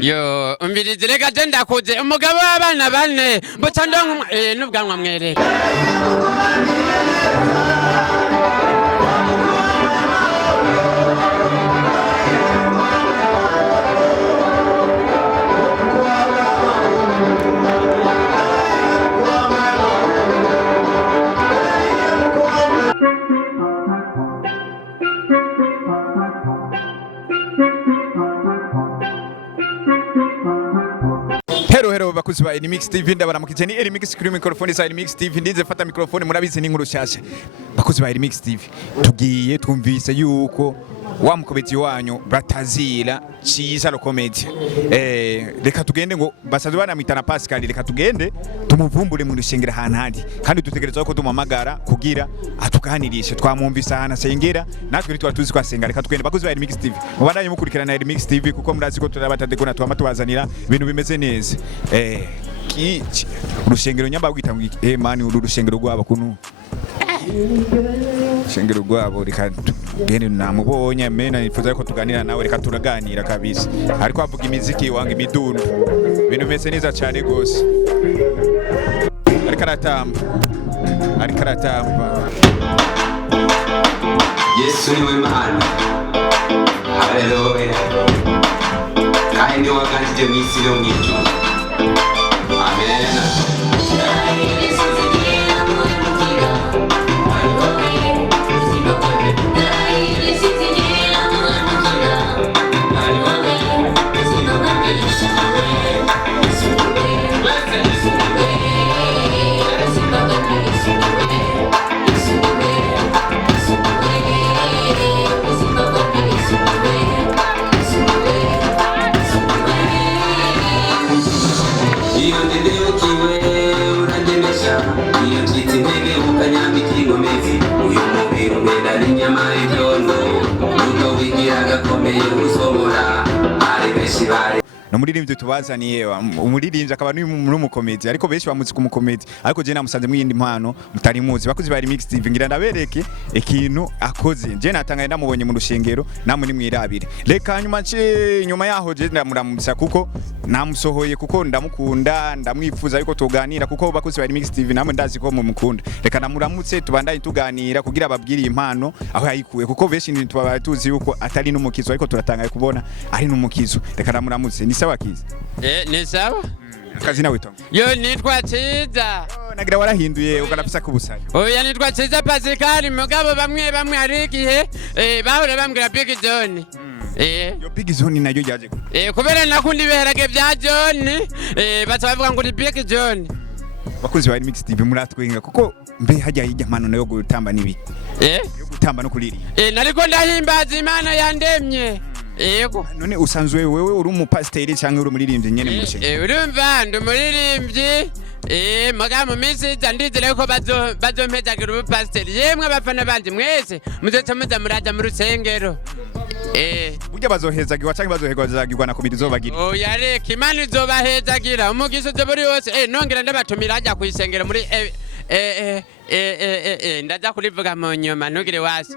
Yo umbirizi reka je ndakuze umugabo w'abana bane buca ndonka n'ubwanwa mwereka Hello bakuzi ba Elimix TV ndabaramukije ni Elimix kuri microphone za Elimix TV ndize fata microphone murabizi ni nkuru shasha bakuzi ba Elimix TV tugiye twumvise yuko wa mukobezi wanyu batazira ciza lo comedy reka tugende ngo basaze banamwitana Pascal reka tugende tumuvumbure mu rushengera ahantu handi kandi dutegerezwa ko tumamagara kugira atuganirishe twamwumvisa ahantu asengera natwe twari tuzi ko asenga reka tugende bakuzi ba Elimix TV mubandanye mukurikirana Elimix TV kuko murazi ko turabatadeko na twama tubazanira ibintu bimeze neza kici urushengero nyabagwita ngo mani uru rushengero rwabo kunu shengero rwabo reka gene namubonye mena nifuza ko tuganira nawe reka turaganira kabisa ariko avuga imiziki wanga imidundu ibintu bimeze neza cyane gose ariko aratamba Yesu niwe Mana haleluya kandi waganjije mwisi no mw'ijuru amen. no muririmbyi tubazaniye umuririmbyi akaba n'umukomedi ariko benshi bamuzi ku mukomedi ariko je namusanze mu yindi mpano mutari muzi bakuzi ba Elimix TV ngira ndabereke ikintu akoze je natangaye ndamubonye mu rushengero namwe ni mwirabire reka nyuma yaho je ndamuramutsa kuko namusohoye kuko ndamukunda ndamwifuza yuko tuganira kuko bakuzi ba Elimix TV namwe ndazi ko mumukunda reka namuramutse tubandanye tuganira kugira ababwire impano aho yayikuye kuko benshi ntitubaba tuzi yuko atari n'umukizo ariko turatangaye kubona ari n'umukizo reka namuramutse ni sawa kiza ni sawa akazi nawe Tom yo nitwa Ciza nagira warahinduye ukanafisa kubusari oya nitwa Ciza Pascal mugabo bamwe ari igihe bahora bambwira Big John yo Big John nayo yaje kubera nakundi biherage bya John baca bavuga ngo ni Big John bakuzi ba Elimix TV muratwenga kuko mbe hajya yijya mpano nayo gutamba nibi yo gutamba no kuriri nariko ndahimbaza Imana yandemye yego none usanzwe wewe uri umupasiteri cyangwa uri umuririmbyi nyene mu rushengero urumva ndi umuririmbyi muga mu minsi ndizere ko bazompezagira ubupasiteri yemwe abafana banje mwese muzoca muza muraja mu rusengero burya bazohezagirwa cyangwa bazohezagirwa na komite zobagira oya reka Imana izobahezagira umugisha uzo buri wose nongera ndabatumira ajya kwisengera muri ndaza kurivuga mu nyuma ntugire wasi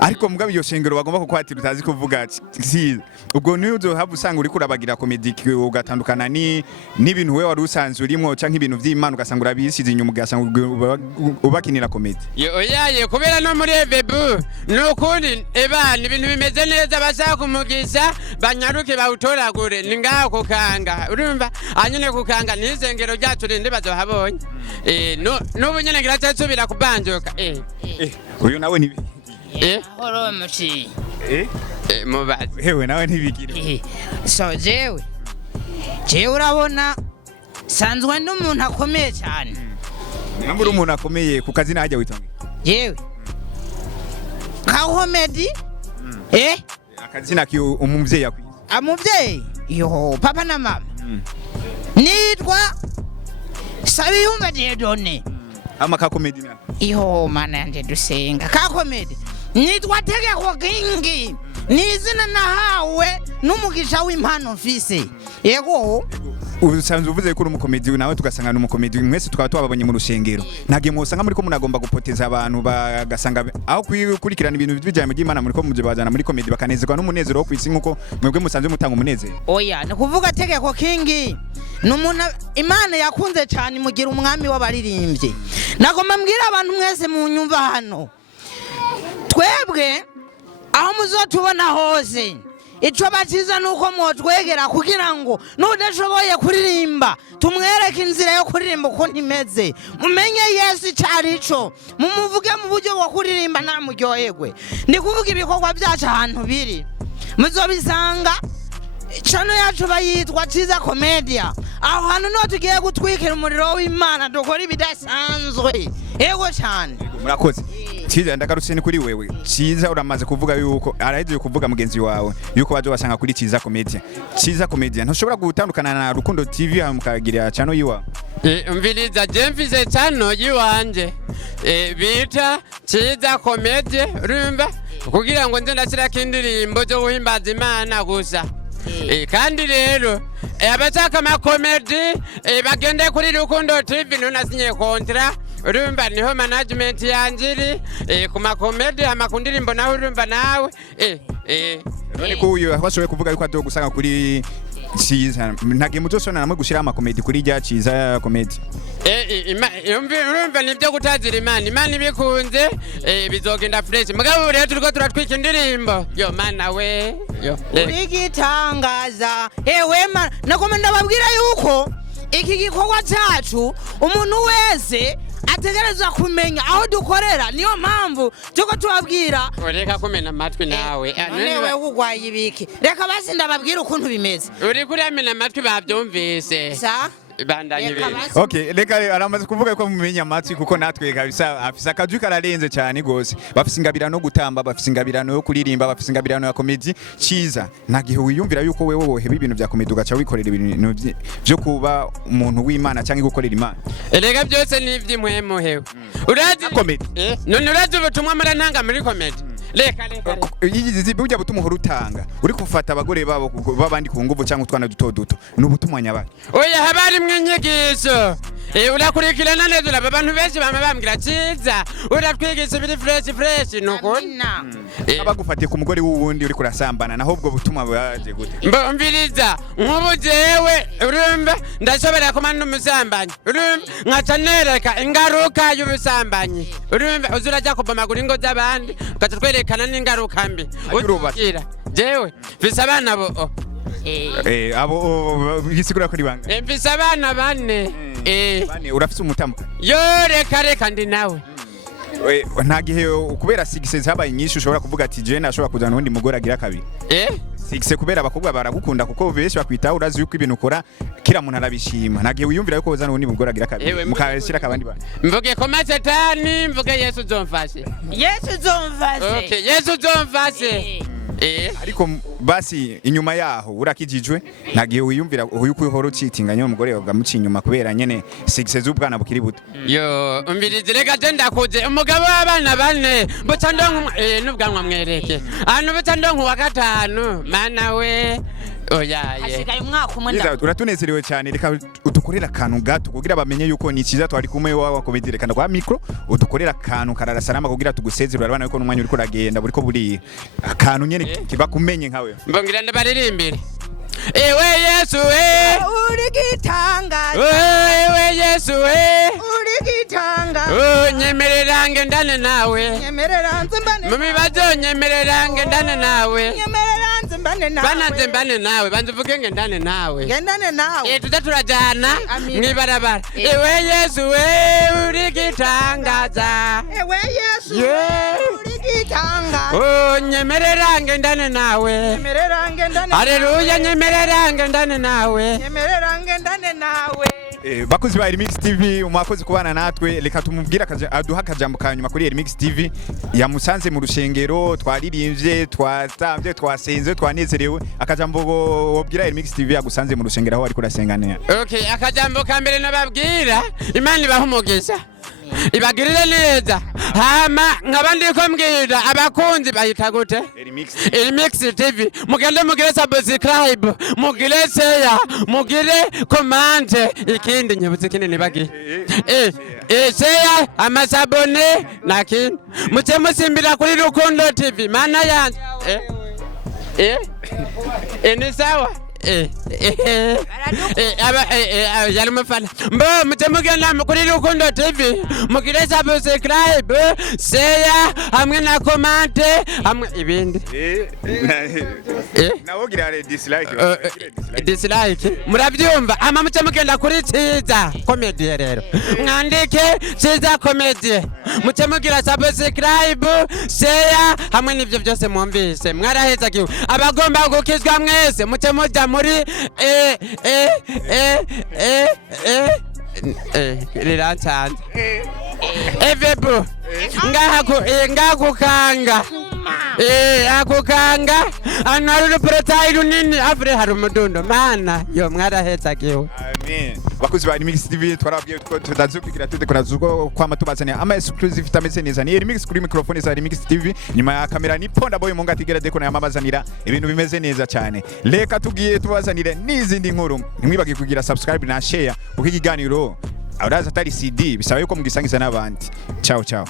ariko mugabo iyo shengero bagomba kukwatira utazi kuvuga si ubwo niyo uzohava usanga uri kurabagira komediki ugatandukana n'ibintu we wari usanzwe urimo cyangwa ibintu by'Imana ugasanga urabisize inyuma ugasanga ubakinira komedi oyaye kubera no muri evebu n'ukuri ebana ibintu bimeze neza bashaka kumugisha banyaruke bawutoragure ni ngaho kukanga urumva anyene kukanga n'isengero ryacu rinde bazohabonye n'ubu nyene ngira subira kubanjoka uyu nawe ni horo muci mubazi hewe nawe ntibigire so jewe urabona sanzwe n'umuntu akomeye cyane nambura umuntu akomeye ku kazi najya witonga jewe ka comedy akazi nakiyo umuvyeyi akwiye amuvyeyi yo papa na mama nitwa Sabiyumva Dieudonné ama ka comedy na iyo mana yanje dusenga ka comedy nitwa Tegeko King nizina nahawe n'umugisha w'impano mfise yego usanzwe uvuze ko uri umukomedi nawe tugasanga n'umukomedi mwese tukaba twababonye mu rushengero ntagiye mwosanga muri ko munagomba gupoteza abantu bagasanga aho kurikirana ibintu bijyanye by'Imana muri ko muje bazana muri komedi bakanezerwa n'umunezero wo kwisi nkuko mwebwe musanzwe mutanga umunezero. Oya ni kuvuga Tegeko King n'umuntu Imana yakunze cyane mugira umwami w'abaririmbye. Nagomba mbwira abantu mwese mu nyumva hano twebwe aho muzotubona hose ico baciza nuko mwotwegera kugira ngo nudashoboye kuririmba tumwereke inzira yo kuririmba ukuntu imeze mumenye Yesu icarico mumuvuge mu buryo bwo kuririmba namuryoherwe. Ndi kuvuga ibikorwa byacu ahantu biri muzobisanga chano yacu bayitwa Ciza Comedia. Aho hantu no tugiye gutwikira umuriro w'Imana dukora ibidasanzwe. Yego cyane. Murakoze. Ciza ndagarutse ni kuri wewe. Ciza uramaze kuvuga yuko araheje kuvuga mugenzi wawe yuko baje basanga kuri Ciza Comedia. Ciza Comedia ntushobora gutandukana na Rukundo TV mukagira chano yiwa. Umviriza Jemfise chano yiwanje. Bita Ciza Comedia urumva kugira ngo nze ndashyira kindirimbo zo guhimbaza Imana gusa. Kandi rero abashaka amakomedi bagende kuri Rukundo TV nunasinye kontra urumva niho management yanjiri ku makomedi amakundirimbo nawe urumva nawe none ko uyu bashoboye kuvuga yuko ado gusanga kuri Ciza ntagiye muzosona namwe gushira amakomedi kuri rya Ciza Comedy. Urumva nibyo gutazira Imana ibikunze bizogenda fresh mugabo rero turiko turatwika indirimbo yo mana we yo Urigitangaza ewe mana nagomba ndababwira yuko iki gikorwa cyacu umuntu wese ategereza kumenya aho dukorera niyo mpamvu tuko tubabwira ureka kumena amatwi nawe newe ugwaye ibiki reka basi ndababwira ukuntu bimeze uri kuri amena amatwi bavyumvise sa bandanye be. Okay, reka aramaze kuvuga ko mumenya amatwi kuko natwe kabisa afisa akajwi kararenze cyane gose. Bafise ingabirano gutamba, bafise ingabirano yo kuririmba, bafise ingabirano ya comedy. Ciza ntagihe wiyumvira yuko wewe woheba ibintu bya comedy ugaca wikorera ibintu byo kuba umuntu w'Imana cyangwa gukorera Imana. Erega byose ni ivy'imwemo hewe. Urazi comedy. None urazi ubutumwa muri ntanga muri comedy. Reka Iyi burya butuma urutanga uri kufata abagore babo babandi ku nguvu cyangwa utwana duto duto n'ubutumwa nyabaki. Oya habari mwenyigisho urakurikirana neza abantu benshi bama bambwira Ciza uratwigisha ibiri fresh nuko abagufatiye ku mugore w'uwundi uri kurasambana naho ubwo butumwa bwaje gute. Mbumviriza nk'ubu jewe urumva ndashobora kumana umusambanyi urumva nkacanereka ingaruka y'ubusambanyi urumva uzurajya kubamagura ingo z'abandi ukatwerekana n'ingaruka mbi ugira jewe bisa abana bo abo bisigura ko ribanga mfise abana bane bane urafise umutamuka yo reka ndi nawe nta gihe kubera sigise zabaye nyinshi ushobora kuvuga ati je nashobora kuzana undi mugore agira kabiri sigise kubera abakobwa baragukunda kuko benshi bakwita urazi yuko ibintu ukora kira muntu arabishima nta gihe wiyumvira yuko uzana undi mugore agira kabiri mukashira kabandi bana mvuge ko Satani mvuge Yesu zomfashe okay Yesu zomfashe ariko basi inyuma yaho urakijijwe nagiye wiyumvira yuko uhora ucitinganya umugore wawe muci inyuma kubera nyene sigise z'ubwana bukiri buto yo umbirize reka ndakuze umugabo w'abana bane butandonka n'ubwanwa mwereke hano butandonka wa gatanu mana we oyaye asigaye umwaka umwe uratunezerewe cyane reka udukorera akantu gato kugira bamenye yuko ni Ciza twari kumwe wawe kubidirekana kwa micro udukorera akantu karara salama kugira tugusezerura urabana yuko n'umwanya uri kuragenda buriko buri akantu nyene kiba kumenye nkawe mbongira ndabaririmbire ewe Yesu we urigitangaza ewe Yesu we urigitangaza nyemerera ngendane nawe nyemerera nzembane mu bibazo nyemerera ngendane nawe nyemerera nzembane nawe bana nzembane nawe banzuvuge ngendane nawe tuza turajana mwibarabara ewe Yesu we urigitangaza ewe Yesu urigitangaza nyemerera ngendane nawe haleluya nyemerera ngendane nawe bakozi ba Remix TV umwakozi kubana natwe reka tumubwira aduha akajambo kanyuma kuri Remix TV yamusanze mu rushengero twaririmbye twatambye twasenze twanezerewe akajambo wobwira Remix TV yagusanze mu rushengero aho ari kurasengana okay akajambo ka mbere nababwira Imana ibaha umugisha ibagirire neza hama nkaba ndiko mbwira abakunzi bayita gute Elimix TV mugende mugire subscribe mugire share mugire comment ikindi nyibuze ikindi nibagi share amasabone nakindi muce musimbira kuri Rukundo TV mana yanje ni sawa yari mufana mbo muce mugenda kuri Rukundo TV mugire subscribe share hamwe na comment hamwe ibindi nawogira dislike murabyumva ama muce mugenda kuri Ciza comedy rero mwandike Ciza comedy muce mugira subscribe share hamwe n'ivyo byose mwumvise mwaraheza kiwe abagomba gukizwa mwese muce muja muri rirancanze vebu ngakukanga akukanga hano hari uruporotayiri runini avure hari umudundo mana yo mwarahetsagiwe bakuzi ba Elimix TV twarabwiye ko tutazukigira tudekora zuko kwama tubazania ama exclusive tameze neza ni Elimix kuri microphone za Elimix TV nyuma ya kamera ni Ponda Boy munga tigera dekona yamabazanira ibintu bimeze neza cyane reka tugiye tubazanire n'izindi nkuru ntimwibage kugira subscribe na share uko ikiganiro uraza atari CD bisaba yuko mugisangiza n'abandi ciao ciao